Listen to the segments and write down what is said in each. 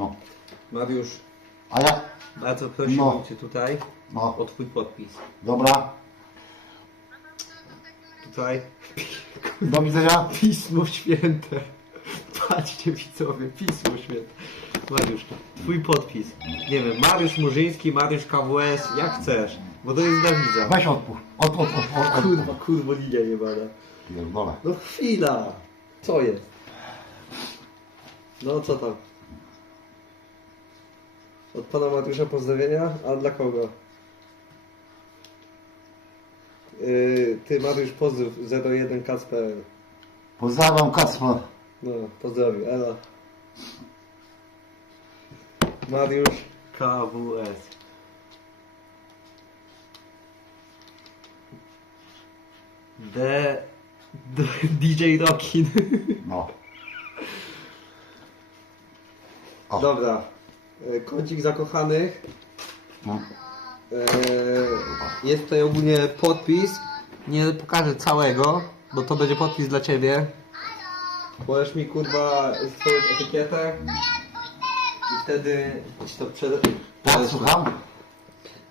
No. Mariusz, A ja... bardzo prosiłbym No. Cię tutaj No. o Twój podpis. Dobra. Tutaj. Do widzenia. Pismo Święte. Patrzcie widzowie, Pismo Święte. Mariusz, Twój podpis. Nie wiem, Mariusz Murzyński, Mariusz KWS, jak chcesz. Bo to jest Dawidza. Weź odpuść. Od, od, od, od, od. Kurwa, kurwa, linia nie bada. Pierdolę. No chwila! Co jest? No co tam? Od pana Mariusza pozdrowienia, a dla kogo? Yy, ty Mariusz pozdrów 01 Kacper. Pozdrawiam Kacper. No, pozdrowił, Ela. Mariusz KWS. D... D... DJ Rockin. No. O. Dobra. E, Kącik zakochanych. No. E, Jest tutaj ogólnie podpis. Nie pokażę całego, bo to będzie podpis dla ciebie. Możesz mi kurwa stworzyć etykietę i wtedy ci to przed... Tak, słucham?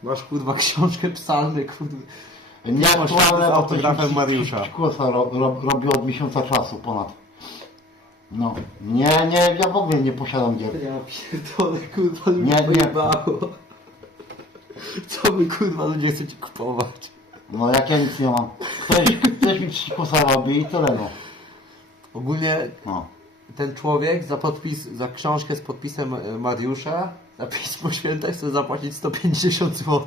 Masz kurwa książkę psalmy, kurwa. Nieaktualne z bo autografem Mariusza. Kurwa ro, ro, od miesiąca czasu ponad. No. Nie, nie, ja w ogóle nie posiadam gier. Ja pierdolę, kurwa, Nie, nie. pojebało. Co wy kurwa ludzie chcecie kupować? No jak ja nic nie mam. Ktoś, ktoś mi psikusa robi i tyle no. Ogólnie No. ten człowiek za podpis, za książkę z podpisem e, Mariusza, za pismo święte chce zapłacić 150 zł.